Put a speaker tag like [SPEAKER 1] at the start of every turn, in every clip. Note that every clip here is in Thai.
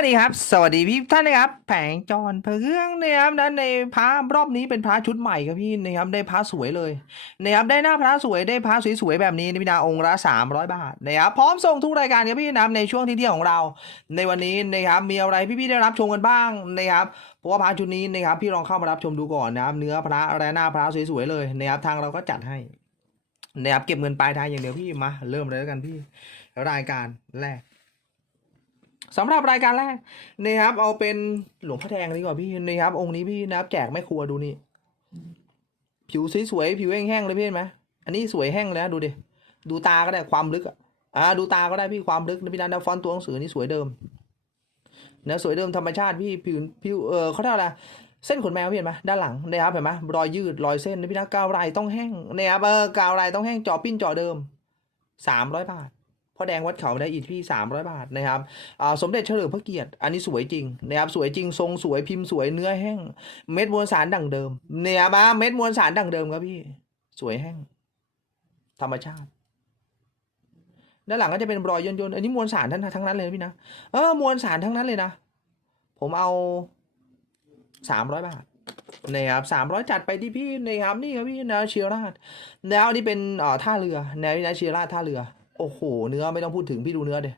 [SPEAKER 1] วัสดีครับ สวัสดีพี่ท่านนะครับ แผงจอนเพื่องนะครับนั้นในพระรอบนี้เป็นพระชุดใหม่ครับพี่นะครับได้พระสวยเลยนะครับได้หน้าพระสวยได้พระสวยๆแบบนี้นี่พี่นาองค์ละ300บาทนะครับพร้อมส่งทุกรายการครับพี่นะครับในช่วงที่เที่ยวของเรา ในวันนี้นะครับมีอะไรพี่ๆได้รับชมกันบ้างนะครับเพราะว่าพระชุดนี้นะครับพี่ลองเข้ามารับชมดูก่อนนะครับเนื้อพระและหน้าพระสวยๆเลยนะครับทางเราก็จัดให้นะครับเก็บเงินปลายทางอย่างเดียวพี่มาเริ่มเลยแล้วกันพี่รายการแรก สำหรับรายการแรกนะครับ เอาเป็นหลวงพ่อแดงดีกว่าพี่นะครับ องค์นี้พี่นะครับ แจกไม่ครัวดูนี่ ผิวสวยๆผิวแห้งๆเลยพี่เห็นไหมอันนี้สวยแห้งเลยนะดูดิดูตาก็ได้ความลึกอะอ่าดูตาก็ได้พี่ความลึกพี่นันฟอนต์ตัวหนังสือนี่สวยเดิมเนะสวยเดิมธรรมชาติพี่ผิวผิวเออเขาเรียกอะไรเส้นขนแมวพี่เห็นไหมด้านหลังนะครับเห็นไหมรอยยืดรอยเส้นนะพี่นะกาวลายต้องแห้งนะครับเออกาวลายต้องแห้งจ่อปิ้นจ่อเดิมสามร้อยบาท พ่อแดงวัดเขาได้อีกพี่สามร้อยบาทนะครับสมเด็จเฉลิมพระเกียรติอันนี้สวยจริงนะครับสวยจริงทรงสวยพิมพ์สวยเนื้อแห้ง เม็ดมวลสารดั่งเดิมเนี่ยบ้าเม็ดมวลสารดั่งเดิมครับพี่ สวยแห้ง ธรรมชาติด้านหลังก็จะเป็นรอยย่นๆอันนี้มวลสารทั้งทั้งนั้นเลยพี่นะเออมวลสารทั้งนั้นเลยนะ ผมเอาสามร้อยบาทนะครับสามร้อยจัดไปที่พี่นะครับนี่ครับพี่นะเชียราชแล้วอันนี้เป็นอ่อท่าเรือแนวนะเชียราชท่าเรือ โอ้โห เนื้อไม่ต้องพูดถึงพี่ดูเนื้อเดย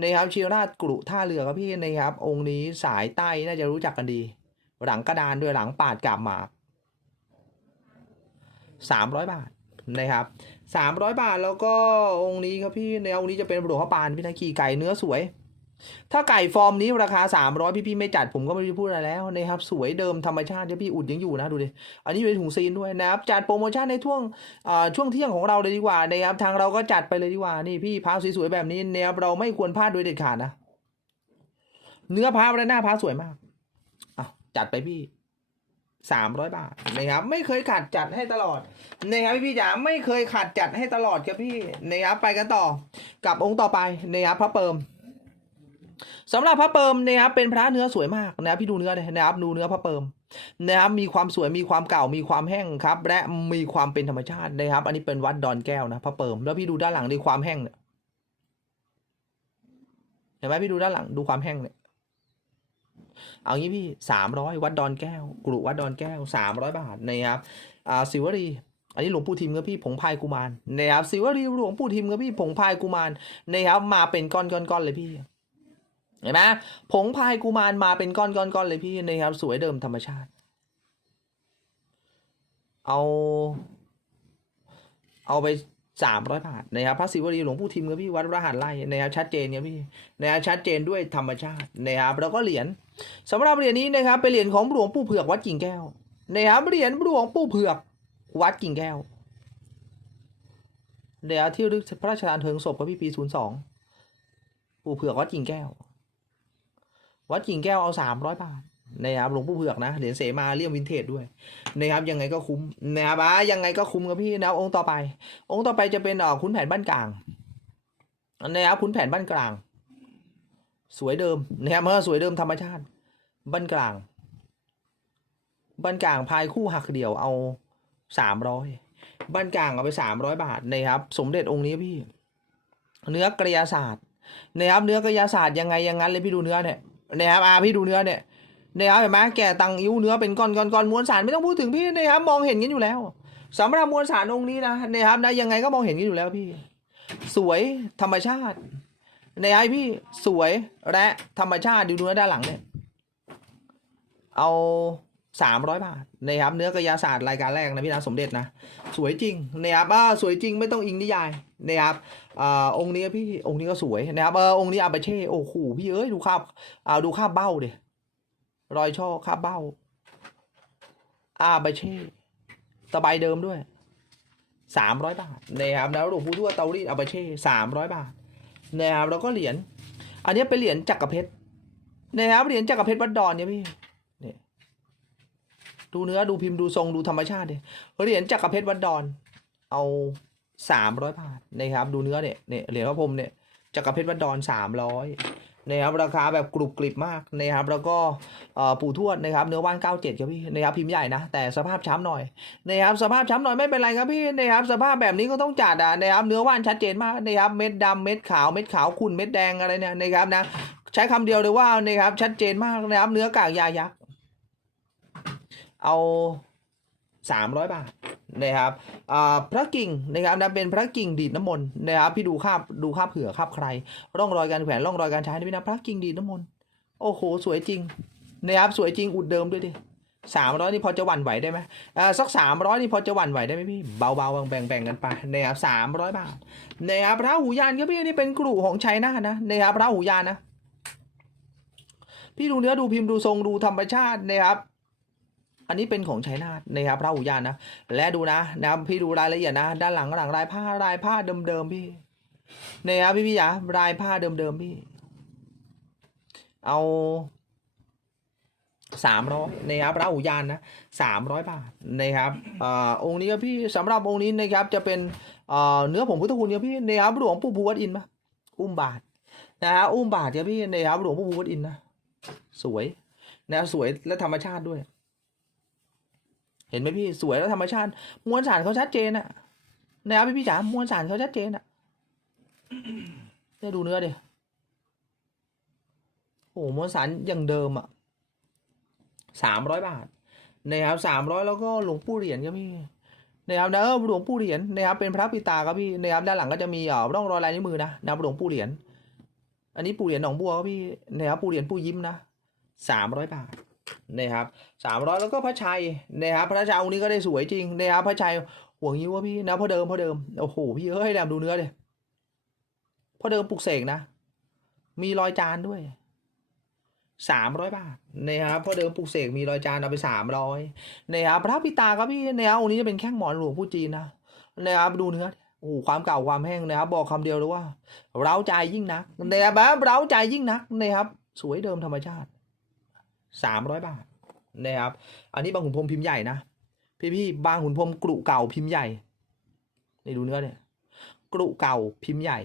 [SPEAKER 1] นะครับเชียราชกรุท่าเรือครับพี่นะครับ องค์นี้สายใต้น่าจะรู้จักกันดี หลังกระดานด้วยหลังปาดกาบหมากสามร้อยบาทนะครับสามร้อยบาทแล้วก็องค์นี้ครับพี่ในองค์นี้จะเป็นหลวงพ่อปานพี่นะขี่ไก่เนื้อสวย ถ้าไก่ฟอร์มนี้ราคาสามร้อยพี่พี่ๆไม่จัดผมก็ไม่รู้พูดอะไรแล้วนะครับ สวยเดิมธรรมชาติที่พี่อุดยังอยู่นะดูดิ อันนี้อยู่ในถุงซีนด้วยนะครับ จัดโปรโมชั่นในช่วงอ่าช่วงเที่ยงของเราเลยดีกว่านะครับ ทางเราก็จัดไปเลยดีกว่า นี่พี่พาสวยๆแบบนี้นะครับเราไม่ควรพลาดโดยเด็ดขาดนะ เนื้อพาและหน้าพาสวยมากอะจัดไปพี่สามร้อยบาทนะครับไม่เคยขาดจัดให้ตลอดนะครับพี่พี่จ๋าไม่เคยขาดจัดให้ตลอดครับพี่นะครับไปกันต่อกับองค์ต่อไปนะครับพระเปิม สำหรับพระเปิมนะครับเป็นพระเนื้อสวยมากนะครับพี่ดูเนื้อเลยนะครับดูเนื้อพระเปิมนะครับมีความสวยมีความเก่ามีความแห้งครับ และมีความเป็นธรรมชาตินะครับ อันนี้เป็นวัดดอนแก้วนะพระเปิมแล้วพี่ดูด้านหลังดีความแห้งเนี่ยเห็นไหมพี่ดูด้านหลังดูความแห้งเนี่ยเอางี้พี่สามร้อยวัดดอนแก้วกรุวัดดอนแก้วสามร้อยบาทนะครับอ่าสิวรีอันนี้หลวงปู่ทิมครับพี่ผงพายกุมารนะครับสิวรีหลวงปู่ทิมครับพี่ผงพายกุมารนะครับมาเป็นก้อนก้อนก้อนเลยพี่ เห็นไหมผงพายกุมารมาเป็นก้อนก้อนก้อนเลยพี่นะครับ สวยเดิมธรรมชาติ เอา เอาไปสามร้อยบาทนะครับพระศิวลีหลวงปู่ทิมครับพี่วัดพระหันไล่นะครับชัดเจนครับพี่นะครับชัดเจนด้วยธรรมชาตินะครับแล้วก็เหรียญสำหรับเหรียญนี้นะครับเป็นเหรียญของหลวงปู่เผือกวัดกิ่งแก้วนะครับเหรียญหลวงปู่เผือกวัดกิ่งแก้วเดี๋ยวที่รึกพระราชทานเพลิงศพครับพี่ปีศูนย์สองปู่เผือกวัดกิ่งแก้ว วัดกิ่งแก้วเอาสามร้อยบาทนะครับหลวงปู่เผือกนะเหรียญเสมาเลี่ยมวินเทจด้วยนะครับยังไงก็คุ้มนะครับอะยังไงก็คุ้มครับพี่นะองค์ต่อไป องค์ต่อไปจะเป็นอ่อขุนแผนบ้านกลางนะครับขุนแผนบ้านกลาง สวยเดิมนะครับเมื่อสวยเดิมธรรมชาติบ้านกลางบ้านกลางพายคู่หักเดี่ยวเอาสามร้อยบ้านกลางเอาไปสามร้อยบาทนะครับ สมเด็จองค์นี้พี่ เนื้อกระยาศาสตร์นะครับเนื้อกระยาศาสตร์ยังไงยังงั้นเลยพี่ดูเนื้อเนี่ย นะครับอาพี่ดูเนื้อเนี่ยนะครับเห็นไหมแก่ตังอิ้วเนื้อเป็นก้อนก้อนก้อนมวลสารไม่ต้องพูดถึงพี่นะครับมองเห็นกันอยู่แล้วสำหรับมวลสารองค์นี้นะนะครับนะยังไงก็มองเห็นกันอยู่แล้วพี่ สวยธรรมชาติในไอพี่สวยและธรรมชาติดูเนื้อด้านหลังเนี่ยเอา สามร้อยบาทนะครับเนื้อกระยาศาสตร์รายการแรกนะพี่นะสมเด็จนะสวยจริงนะครับอ่าสวยจริงไม่ต้องอิงนิยายนะครับอ่าองค์นี้พี่องค์นี้ก็สวยนะครับเออองค์นี้อาบาเช่โอ้โหพี่เอ้ยดูคาบอ่าดูคาบเบ้าเดิรอยช่อคาบเบ้าอาบาเช่ตะไบเดิมด้วยสามร้อยบาทนะครับแล้วหลวงปู่ทวดเตารีดอาบาเช่สามร้อยบาทนะครับแล้วก็เหรียญอันนี้เป็นเหรียญจักรเพชรนะครับเหรียญจักรเพชรวัดดอนเนี่ยพี่ ดูเนื้อดูพิมพ์ดูทรงดูธรรมชาติดิเหรียญจักรเพชรวัดดอน เอาสามร้อยบาทนะครับ ดูเนื้อเนี่ยเนี่ยเหรียญพระพรหมเนี่ยจักรเพชรวัดดอนสามร้อยนะครับราคาแบบกรุบกริบมากนะครับแล้วก็ปู่ทวดนะครับเนื้อว่านเก้าเจ็ดครับพี่นะครับพิมพ์ใหญ่นะแต่สภาพช้ำหน่อยนะครับสภาพช้ำหน่อยไม่เป็นไรครับพี่นะครับสภาพแบบนี้ก็ต้องจัดอะนะครับเนื้อว่านชัดเจนมากนะครับเม็ดดำเม็ดขาวเม็ดขาวขุ่นเม็ดแดงอะไรเนี่ยนะครับนะใช้คำเดียวเลยว่านะครับชัดเจนมากนะครับเนื้อกากยายักษ์ เอาสามร้อยบาทนะครับอ่าพระกิ่งนะครับนะเป็นพระกิ่งดีดน้ำมนต์นะครับพี่ดูคาบดูคาบเผื่อคาบใคร ร่องรอยการแขวนร่องรอยการใช้นะพี่นะพระกิ่งดีดน้ำมนต์โอ้โห สวยจริงนะครับสวยจริงอุดเดิมด้วยดิสามร้อยนี่พอจะหวั่นไหวได้ไหมอ่าสักสามร้อยนี่พอจะหวั่นไหวได้ไหมพี่เบาๆแบ่งๆกันไปนะครับสามร้อยบาทนะครับพระหูยานก็พี่นี่เป็นกลุ่ของชัยนานะนะครับพระหูยานนะพี่ดูเนื้อดูพิมพ์ดูทรงดูธรรมชาตินะครับ อันนี้เป็นของชัยนาทนะครับพระอุยานนะ และดูนะนะครับพี่ดูรายละเอียดนะ ด้านหลังหลังลายผ้าลายผ้าเดิมๆพี่นะครับพี่พี่จ๋าลายผ้าเดิมๆพี่ เอาสามร้อยนะครับพระอุยานนะสามร้อยบาทนะครับอ่าองค์นี้ครับพี่สำหรับองค์นี้นะครับจะเป็นอ่าเนื้อผงพุทธคุณครับพี่นะครับหลวงปู่ภูวัดอินทร์ปะอุ้มบาทนะฮะอุ้มบาทครับพี่นะครับหลวงปู่ภูวัดอินนะสวยนะสวยและธรรมชาติด้วย เห็นไหมพี่สวยและธรรมชาติ มวลสารเขาชัดเจนอะนะครับพี่พี่จ๋ามวลสารเขาชัดเจนอะเนี่ยดูเนื้อดิโอ้โหมวลสารอย่างเดิมอะสามร้อยบาทนะครับสามร้อยแล้วก็หลวงปู่เหรียญก็มีนะครับนะหลวงปู่เหรียญนะครับเป็นพระปิตาครับพี่นะครับด้านหลังก็จะมีอ่อร่องรอยลายนิ้วมือนะนะหลวงปู่เหรียญอันนี้ปู่เหรียญหนองบัวครับพี่นะครับปู่เหรียญปู่ยิ้มนะสามร้อยบาท นะครับสามร้อยแล้วก็พระชัยนะครับพระชัยองค์นี้ก็ได้สวยจริงนะครับพระชัยห่วงยิ้วว่าพี่นะพ่อเดิมพ่อเดิมโอ้โหพี่เอ้ยแดมดูเนื้อเลยพ่อเดิมปลุกเสกนะ มีรอยจานด้วยสามร้อยบาทนะครับพ่อเดิมปลุกเสกมีรอยจานเอาไปสามร้อยนะครับพระพิตาครับพี่นะครับองค์นี้จะเป็นแข้งหมอนหลวงผู้จีนนะนะครับดูเนื้อโอ้โหความเก่าความแห้งนะครับ บอกคำเดียวเลยว่า เราใจยิ่งนักนะครับเราใจยิ่งนักนะครับสวยเดิมธรรมชาติ สามร้อยบาทนะครับ อันนี้บางขุนพรมพิมพ์ใหญ่นะ พี่พี่ๆบางขุนพรมกรุเก่าพิมพ์ใหญ่ นี่ดูเนื้อเนี่ย กรุเก่าพิมพ์ใหญ่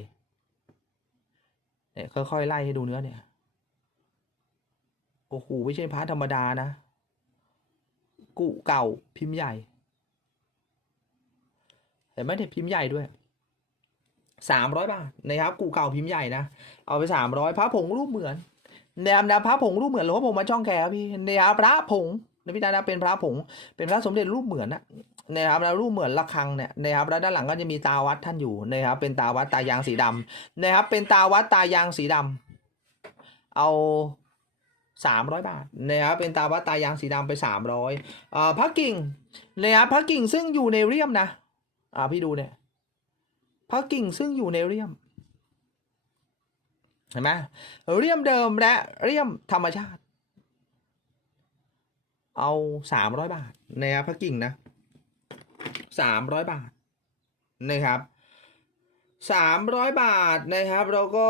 [SPEAKER 1] เนี่ยค่อยๆไล่ให้ดูเนื้อเนี่ย โอ้โหไม่ใช่พระธรรมดานะ กุเก่าพิมพ์ใหญ่แต่ไม่ได้พิมพ์ใหญ่ด้วยสามร้อยบาทนะครับกุเก่าพิมพ์ใหญ่นะ เอาไปสามร้อยพระผงรูปเหมือน แนวนะพระผงรูปเหมือนหลวงพ่อผมมาช่องแคร์พี่เนี่ยพระผงนะพี่ตานะเป็นพระผงเป็นพระสมเด็จรูปเหมือนนะนะครับแล้วรูปเหมือนระฆังเนี่ยนะครับแล้วด้านหลังก็จะมีตาวัดท่านอยู่นะครับเป็นตาวัดตายางสีดำนะครับเป็นตาวัดตายางสีดำเอาสามร้อยบาทนะครับเป็นตาวัดตายางสีดำไปสามร้อยอ่าพระกิ่งนะครับพระกิ่งซึ่งอยู่ในเรียมนะอ่าพี่ดูเนี่ยพระกิ่งซึ่งอยู่ในเรียม เห็นไหมเรียมเดิมและเรียมธรรมชาติ เอาสามร้อยบาทนะครับพระกิ่งนะสามร้อยบาทนะครับสามร้อยบาทนะครับ เราก็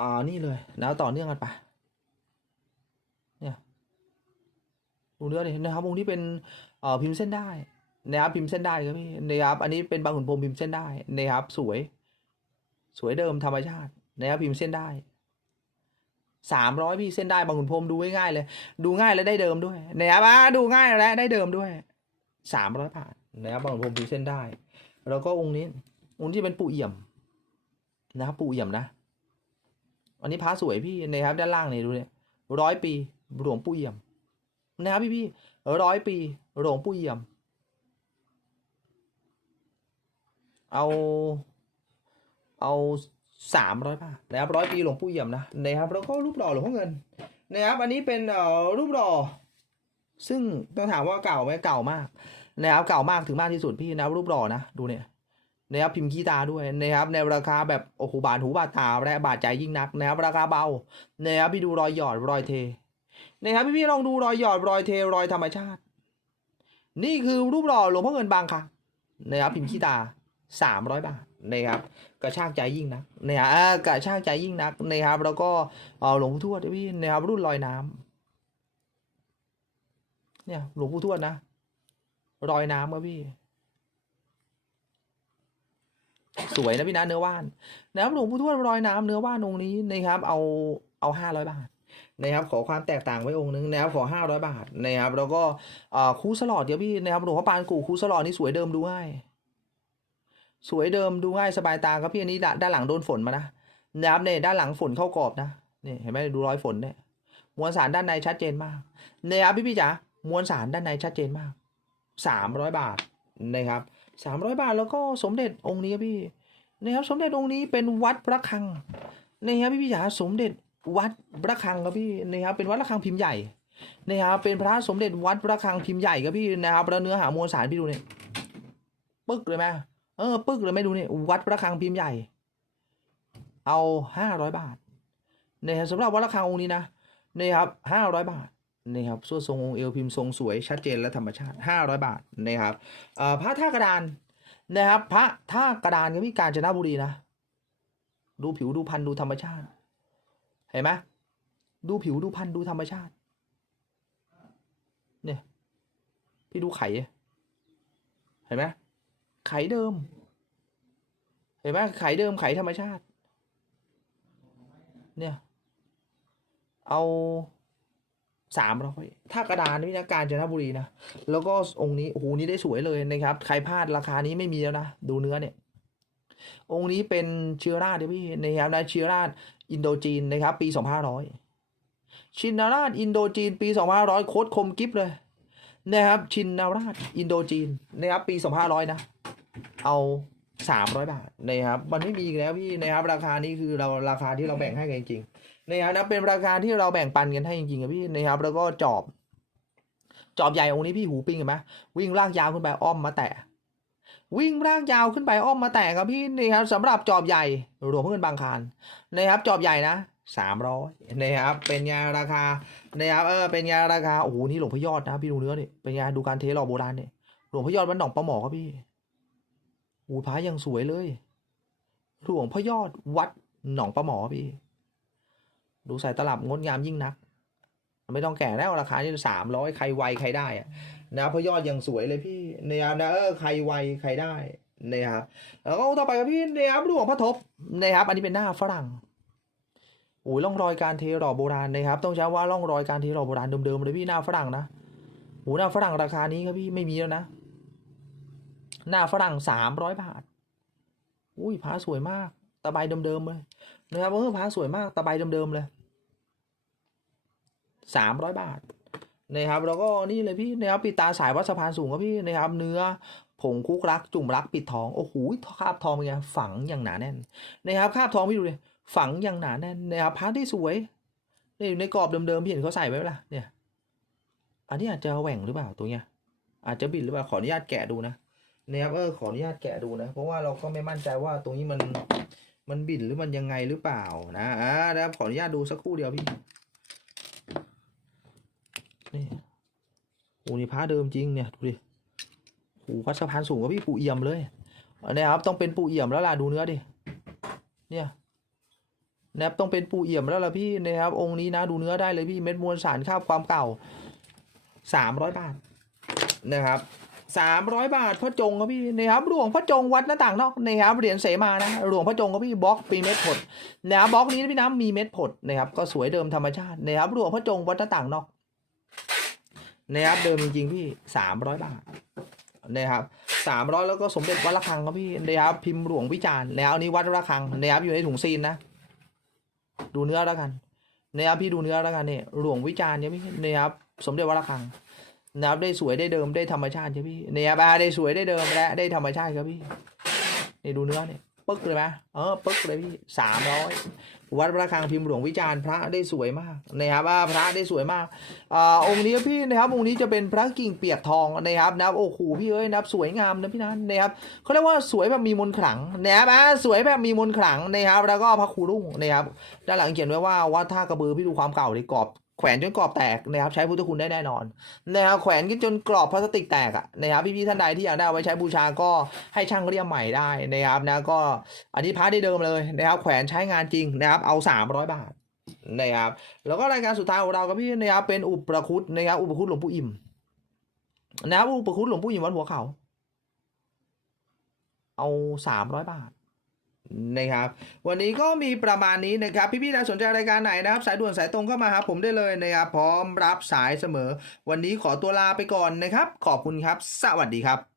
[SPEAKER 1] อ่านี่เลยแล้วต่อเนื่องกันไปเนี่ยดูเนื้อดนะครับวงนี้เป็นเอ่อพิมพ์เส้นได้นะครับพิมพ์เส้นได้ครับพี่นะครับ อันนี้เป็นบางขุนพรมพิมพ์เส้นได้นะครับ สวย สวยเดิมธรรมชาติ นะครับพิมพ์เส้นได้สามร้อยพี่เส้นได้บางขุนพรมดูง่ายเลย ดูง่ายและได้เดิมด้วยนะครับดูง่ายและได้เดิมด้วยสามร้อยบาทนะครับบางขุนพรมพิมพ์เส้นได้ แล้วก็องค์นี้องค์ที่เป็นปู่เอี่ยมนะครับปู่เอี่ยมนะอันนี้พระสวยพี่นะครับด้านล่างนี่ดูเนี่ยร้อยปีหลวงปู่เอี่ยมนะครับพี่พี่ร้อยปีหลวงปู่เอี่ยม เอา เอา สามร้อยบาทนะครับร้อยปีหลวงปู่เอี่ยมนะนะครับแล้วก็รูปหล่อหลวงพ่อเงินนะครับอันนี้เป็นเอ่อรูปหล่อซึ่งต้องถามว่าเก่าไหมเก่ามากนะครับเก่ามากถึงมากที่สุดพี่นะรูปหล่อนะดูเนี่ยนะครับพิมพ์ขี้ตาด้วยนะครับในราคาแบบโอ้โหบาทหูบาทตาและบาทใจยิ่งนักนะครับราคาเบานะครับพี่ดูรอยหยอดรอยเทนะครับพี่พี่ลองดูรอยหยอดรอยเทรอยธรรมชาติ นี่คือรูปหล่อหลวงพ่อเงินบางครั้งนะครับพิมพ์ขี้ตา สามร้อยบาทนะครับกระชากใจยิ่งนักนะครับกระชากใจยิ่งนักนะครับ แล้วก็เออหลวงปู่ทวดด้วยพี่นะครับรุ่นลอยน้ำเนี่ยหลวงปู่ทวดนะลอยน้ำครับพี่ สวยนะพี่นะเนื้อว่านนะครับหลวงปู่ทวดลอยน้ำเนื้อว่านองค์นี้นะครับ เอาเอาห้าร้อยบาทนะครับขอความแตกต่างไว้องค์นึงนะครับขอห้าร้อยบาทนะครับแล้วก็เอ่อคูสลอดเดี๋ยวพี่นะครับหลวงพ่อปานกู่คูสลอดนี่สวยเดิมดูง่าย สวยเดิมดูง่ายสบายตาครับพี่อันนี้ด้านหลังโดนฝนมานะนะครับเนี่ยด้านหลังฝนเข้ากรอบนะนี่เห็นไหมดูรอยฝนเนี่ยมวลสารด้านในชัดเจนมากนะครับพี่พี่จ๋ามวลสารด้านในชัดเจนมากสามร้อยบาทนะครับสามร้อยบาทแล้วก็สมเด็จองค์นี้ครับพี่นะครับสมเด็จองค์นี้เป็นวัดพระคลังนะครับพี่พี่จ๋าสมเด็จวัดพระคลังครับพี่นะครับเป็นวัดพระคลังพิมพ์ใหญ่นะครับเป็นพระสมเด็จวัดพระคลังพิมพ์ใหญ่ครับพี่นะครับแล้วเนื้อหามวลสารพี่ดูเนี่ยปึ๊กเลยไหม เออปึ๊กเลยไหมดูนี่วัดพระคลังพิมพ์ใหญ่ เอาห้าร้อยบาทนะครับสำหรับวัดระฆังองค์นี้นะนี่ครับห้าร้อยบาทนี่ครับส่วนทรงองค์เอวพิมพ์ทรงสวยชัดเจนและธรรมชาติห้าร้อยบาทนะครับพระท่ากระดานนะครับ พระท่ากระดานกับพี่กาญจนบุรีนะ ดูผิวดูพันธุ์ดูธรรมชาติ เห็นไหมดูผิวดูพันธุ์ดูธรรมชาติ เนี่ย พี่ดูไข่เห็นไหม ไข่เดิม เห็นไหมไข่เดิมไข่ธรรมชาติ เนี่ย เอาสามร้อยถ้ากระดานนี่นะการจนบุรีนะ แล้วก็องค์นี้โอ้โหนี่ได้สวยเลยนะครับ ใครพลาดราคานี้ไม่มีแล้วนะ ดูเนื้อเนี่ย องค์นี้เป็นเชื้อราชนะพี่นะครับนะเชื้อราชอินโดจีนนะครับ ปีสองพันร้อยชินนาราชอินโดจีน ปีสองพันร้อยโคตรคมกิฟเลยนะครับชินนาราชอินโดจีนนะครับปีสองพันร้อยนะ เอาสามร้อยบาทนะครับมันไม่มีอีกแล้วพี่นะครับราคานี้คือเราราคาที่เราแบ่งให้กันจริงๆนะครับนะเป็นราคาที่เราแบ่งปันกันให้จริงๆครับพี่นะครับ แล้วก็จอบ จอบใหญ่องค์นี้พี่หูปิ้งเห็นไหมวิ่งลากยาวขึ้นไปอ้อมมาแตะวิ่งลากยาวขึ้นไปอ้อมมาแตะครับพี่นี่ครับสำหรับจอบใหญ่หลวงพ่อเงินบางคารนะครับ จอบใหญ่นะสามร้อยนะครับเป็นยาราคานะครับเออเป็นยาราคาโอ้โหนี่หลวงพ่อยอดนะพี่ดูเนื้อนี่เป็นยาดูการเทหล่อโบราณเนี่ยหลวงพ่อยอดวัดหนองปลาหมอครับพี่ อูพระยังสวยเลยหลวงพ่อยอดวัดหนองปลาหมอพี่ ดูสายตลับงดงามยิ่งนัก ไม่ต้องแก่แล้วราคานี่สามร้อยใครไวใครได้อะนะพ่อยอดยังสวยเลยพี่นะครับนะเออใครไวใครได้นะครับแล้วก็ต่อไปกับพี่นะครับหลวงพ่อทบนะครับอันนี้เป็นหน้าฝรั่งโอ้ยร่องรอยการเทหล่อโบราณนะครับ ต้องใช้ว่าร่องรอยการเทหล่อโบราณเดิมๆเลยพี่หน้าฝรั่งนะโอ้หน้าฝรั่งราคานี้ครับพี่ไม่มีแล้วนะ หน้าฝรั่งสามร้อยบาท อุ้ยผ้าสวยมาก ตะไบเดิมๆเลยนะครับเออผ้าสวยมาก ตะไบเดิมๆเลยสามร้อยบาทนะครับแล้วก็นี่เลยพี่นะครับปิดตาสายวัดสะพานสูงครับพี่นะครับ เนื้อผงคุกรักจุ่มรักปิดทองโอ้โหคาบทองเป็นไงฝังอย่างหนาแน่นนะครับคาบทองพี่ดูเลยฝังอย่างหนาแน่นนะครับผ้าที่สวยนี่ยในกรอบเดิมๆพี่เห็นเขาใส่ไว้ไหมล่ะเนี่ย อันนี้อาจจะแหว่งหรือเปล่าตัวเนี้ยอาจจะบิดหรือเปล่าขออนุญาตแกะดูนะ นะครับเออขออนุญาตแกะดูนะ เพราะว่าเราก็ไม่มั่นใจว่าตรงนี้มันมันบิดหรือมันยังไงหรือเปล่านะอ่านะครับขออนุญาตดูสักครู่เดียวพี่นี่โอ้นี่พระเดิมจริงเนี่ยดูดิโอ้วัดสะพานสูงกว่าพี่ปูเอี่ยมเลยนะครับต้องเป็นปูเอี่ยมแล้วล่ะดูเนื้อดิเนี่ยนะครับต้องเป็นปูเอี่ยมแล้วล่ะพี่นะครับ องค์นี้นะดูเนื้อได้เลยพี่เม็ดมวลสารคราบความเก่าสามร้อยบาทนะครับ สามร้อยบาทพระจงครับพี่นะครับหลวงพระจงวัดหน้าต่างนอกนะครับเหรียญเสมานะหลวงพระจงครับพี่บล็อกปีเม็ดผดนะครับบล็อกนี้พี่น้ำมีเม็ดผดนะครับก็สวยเดิมธรรมชาตินะครับหลวงพระจงวัดหน้าต่างนอกนะครับเดิมจริงๆพี่สามร้อยบาทนะครับสามร้อยแล้วก็สมเด็จวัดระฆังครับพี่นะครับพิมพ์หลวงวิจารณ์แล้วอันนี้วัดระฆังนะครับอยู่ในถุงซีนนะ ดูเนื้อแล้วกันนะครับพี่ดูเนื้อแล้วกันเนี่ยหลวงวิจารณ์เนี่ยพี่นะครับสมเด็จวัดระฆัง นะครับได้สวยได้เดิมได้ธรรมชาติใช่พี่เนี่ยบาได้สวยได้เดิมและได้ธรรมชาติครับพี่นี่ดูเนื้อเนี่ยปึ๊กเลยไหมเออปึ๊กเลยพี่สามร้อยวัดพระคลังพิมพ์หลวงวิจารณ์พระได้สวยมากนะครับว่าพระได้สวยมากอ่าองค์นี้พี่นะครับองค์นี้จะเป็นพระกิ่งเปียกทองนะครับนะบโอ้โหพี่เอ้ยนะครับสวยงามนะพี่นันนะครับเขาเรียกว่าสวยแบบมีมนขลังนะครับอ่าสวยแบบมีมนขลังนะครับแล้วก็พระครูรุ่งนะครับด้านหลังเขียนไว้ว่าวัดท่ากระบือพี่ดูความเก่าเลยกรอบ แขวนจนกรอบแตกนะครับใช้พุทธคุณได้แน่นอนนะครับแขวนกันจนกรอบพลาสติกแตกอะนะครับพี่ๆท่านใดที่อยากได้เอาไว้ใช้บูชาก็ให้ช่างเรียมใหม่ได้นะครับนะก็อันนี้พาร์ทได้เดิมเลยนะครับแขวนใช้งานจริงนะครับเอา 300 บาทนะครับแล้วก็รายการสุดท้ายของเรากับพี่นะครับเป็นอุปคุตนะครับอุปคุตหลวงปู่อิ่มนะครับอุปคุตหลวงปู่อิ่มวัดหัวเขาเอา 300 บาท นะครับ วันนี้ก็มีประมาณนี้นะครับ พี่ๆนะสนใจรายการไหนนะครับ สายด่วนสายตรงเข้ามาหาผมได้เลยนะครับ พร้อมรับสายเสมอ วันนี้ขอตัวลาไปก่อนนะครับ ขอบคุณครับ สวัสดีครับ